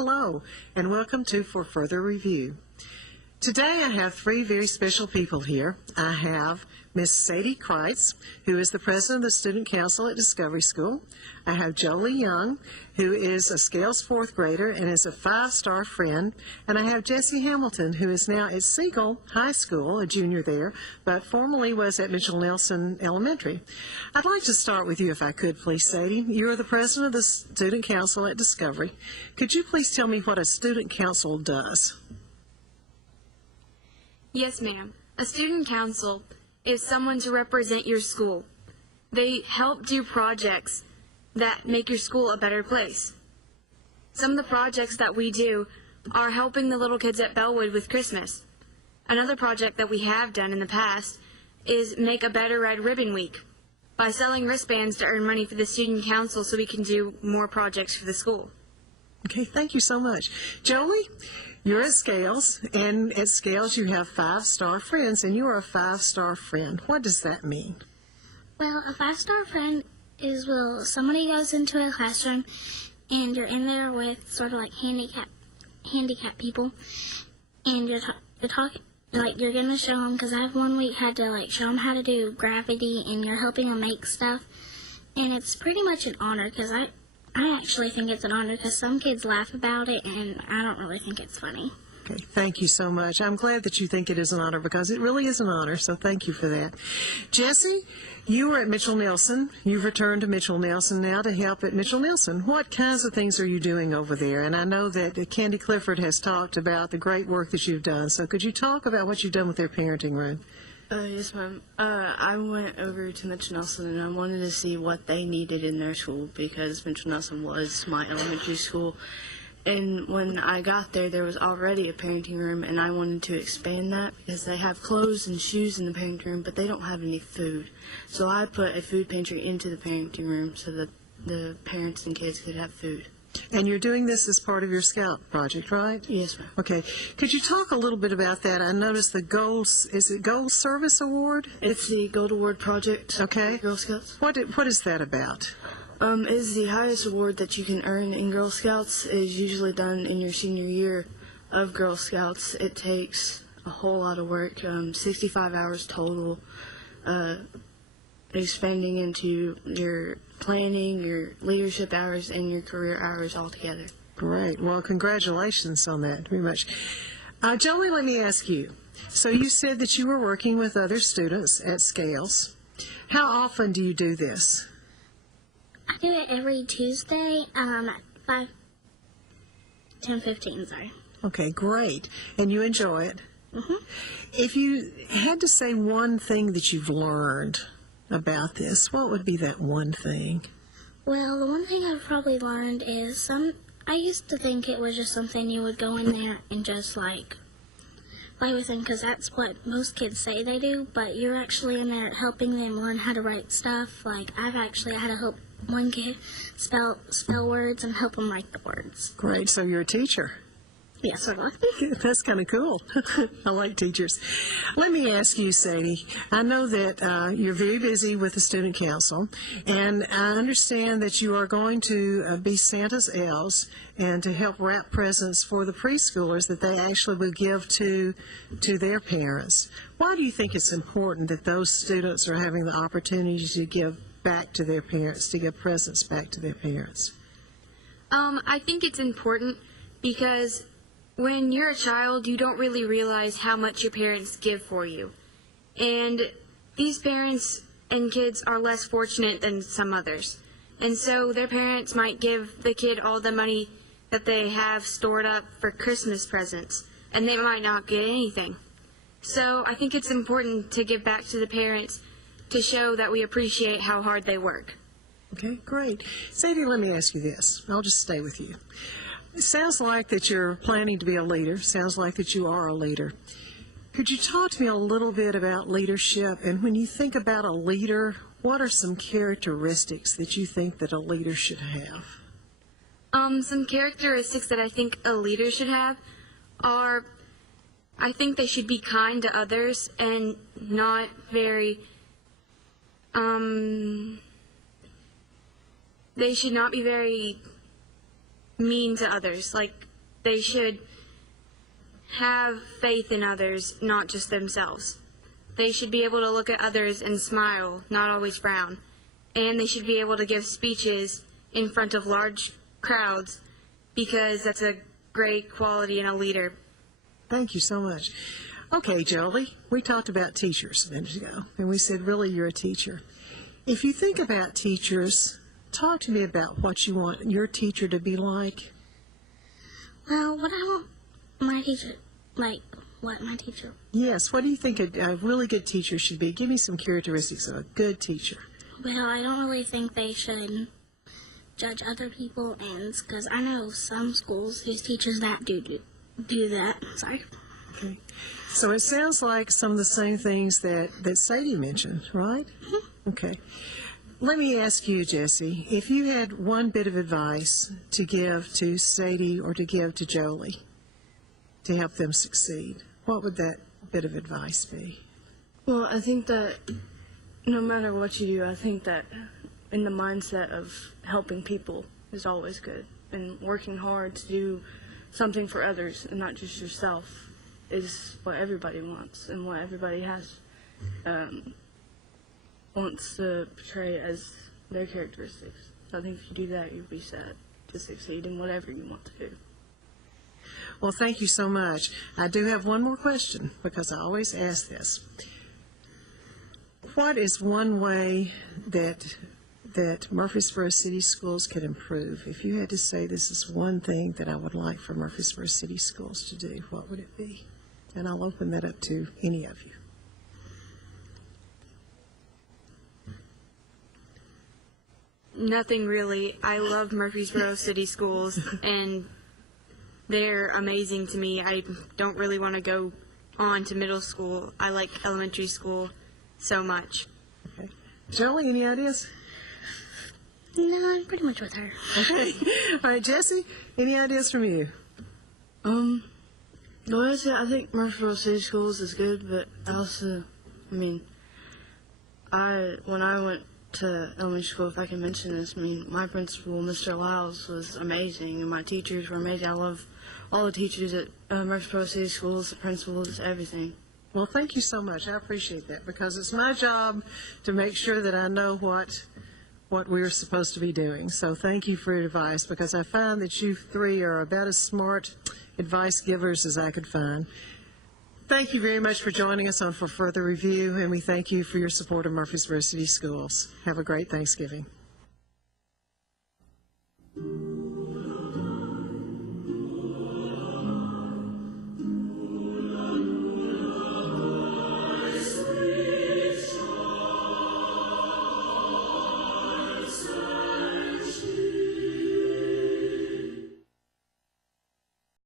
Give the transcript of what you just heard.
Hello, and welcome to For Further Review. Today I have three very special people here. I have Miss Sadie Kreitz, who is the president of the Student Council at Discovery School. I have Jolie Young, who is a Scales fourth grader and is a five-star friend. And I have Jessie Hamilton, who is now at Siegel High School, a junior there, but formerly was at Mitchell Nelson Elementary. I'd like to start with you, if I could, please, Sadie. You are the president of the Student Council at Discovery. Could you please tell me what a student council does? Yes, ma'am. A student council is someone to represent your school. They help do projects that make your school a better place. Some of the projects that we do are helping the little kids at Bellwood with Christmas. Another project that we have done in the past is make a better Red Ribbon Week by selling wristbands to earn money for the student council so we can do more projects for the school. Okay, thank you so much. Jolie, you're at Scales, and at Scales you have five-star friends, and you are a five-star friend. What does that mean? Well, a five-star friend is, well, somebody goes into a classroom and you're in there with sort of like handicapped people, and you're talking, like you're going to show them, because I have one week had to like show them how to do gravity, and you're helping them make stuff, and it's pretty much an honor, because I actually think it's an honor, because some kids laugh about it, and I don't really think it's funny. Okay, thank you so much. I'm glad that you think it is an honor, because it really is an honor, so thank you for that. Jessie, you were at Mitchell Nelson. You've returned to Mitchell Nelson now to help at Mitchell Nelson. What kinds of things are you doing over there? And I know that Candy Clifford has talked about the great work that you've done, so could you talk about what you've done with their parenting room? Yes, ma'am. I went over to Mitchell Nelson and I wanted to see what they needed in their school, because Mitchell Nelson was my elementary school. And when I got there, there was already a parenting room, and I wanted to expand that, because they have clothes and shoes in the parenting room, but they don't have any food. So I put a food pantry into the parenting room so that the parents and kids could have food. And you're doing this as part of your Scout project, right? Yes, ma'am. Okay. Could you talk a little bit about that? I noticed the is it Gold Service Award? It's the Gold Award project. Okay. Girl Scouts. What is that about? It is the highest award that you can earn in Girl Scouts. It is usually done in your senior year of Girl Scouts. It takes a whole lot of work, 65 hours total, expanding into your planning, your leadership hours, and your career hours altogether. Great. Well, congratulations on that very much. Jolie, let me ask you. So you said that you were working with other students at Scales. How often do you do this? I do it every Tuesday at 10:15, sorry. Okay, great. And you enjoy it? Mm-hmm. If you had to say one thing that you've learned about this, what would be that one thing? Well, the one thing I've probably learned is I used to think it was just something you would go in there and just like play with them, because that's what most kids say they do, but you're actually in there helping them learn how to write stuff. Like I had to help one kid spell words and help them write the words. Great. So you're a teacher. Yes, sort of. That's kind of cool. I like teachers. Let me ask you, Sadie, I know that you're very busy with the Student Council, and I understand that you are going to be Santa's elves and to help wrap presents for the preschoolers that they actually will give to their parents. Why do you think it's important that those students are having the opportunity to give back to their parents, to give presents back to their parents? I think it's important because when you're a child, you don't really realize how much your parents give for you. And these parents and kids are less fortunate than some others. And so their parents might give the kid all the money that they have stored up for Christmas presents, and they might not get anything. So I think it's important to give back to the parents to show that we appreciate how hard they work. Okay, great. Sadie, let me ask you this. I'll just stay with you. It sounds like that you're planning to be a leader. Sounds like that you are a leader. Could you talk to me a little bit about leadership? And when you think about a leader, what are some characteristics that you think that a leader should have? Some characteristics that I think a leader should have are, I think they should be kind to others and not very, they should not be very mean to others. Like, they should have faith in others, not just themselves. They should be able to look at others and smile, not always frown. And they should be able to give speeches in front of large crowds, because that's a great quality in a leader. Thank you so much. Okay, Jolie, we talked about teachers a minute ago, and we said, really, you're a teacher. If you think about teachers, talk to me about what you want your teacher to be like. Well, what I want my teacher, like, what my teacher, Yes, what do you think a really good teacher should be? Give me some characteristics of a good teacher. well, I don't really think they should judge other people, and because I know some schools use teachers that do that. Sorry. Okay. So it sounds like some of the same things that Sadie mentioned, right? Okay. Let me ask you, Jessie, if you had one bit of advice to give to Sadie or to give to Jolie to help them succeed, what would that bit of advice be? Well, I think that no matter what you do, I think that in the mindset of helping people is always good. And working hard to do something for others and not just yourself is what everybody wants and what everybody wants to portray as their characteristics. So I think if you do that, you'll be set to succeed in whatever you want to do. Well, thank you so much. I do have one more question because I always ask this. What is one way that Murfreesboro City Schools can improve? If you had to say this is one thing that I would like for Murfreesboro City Schools to do, what would it be? And I'll open that up to any of you. Nothing really. I love Murfreesboro City Schools, and they're amazing to me. I don't really want to go on to middle school. I like elementary school so much. Okay. Jolie, any ideas? No, I'm pretty much with her. Okay. All right, Jessie, any ideas from you? No, I think Murfreesboro City Schools is good, but when I went to elementary school, if I can mention this, my principal, Mr. Lyles, was amazing, and my teachers were amazing. I love all the teachers at Murfreesboro City Schools, the principals, everything. Well, thank you so much. I appreciate that because it's my job to make sure that I know what we're supposed to be doing. So thank you for your advice because I find that you three are about as smart advice givers as I could find. Thank you very much for joining us on For Further Review, and we thank you for your support of Murfreesboro City Schools. Have a great Thanksgiving.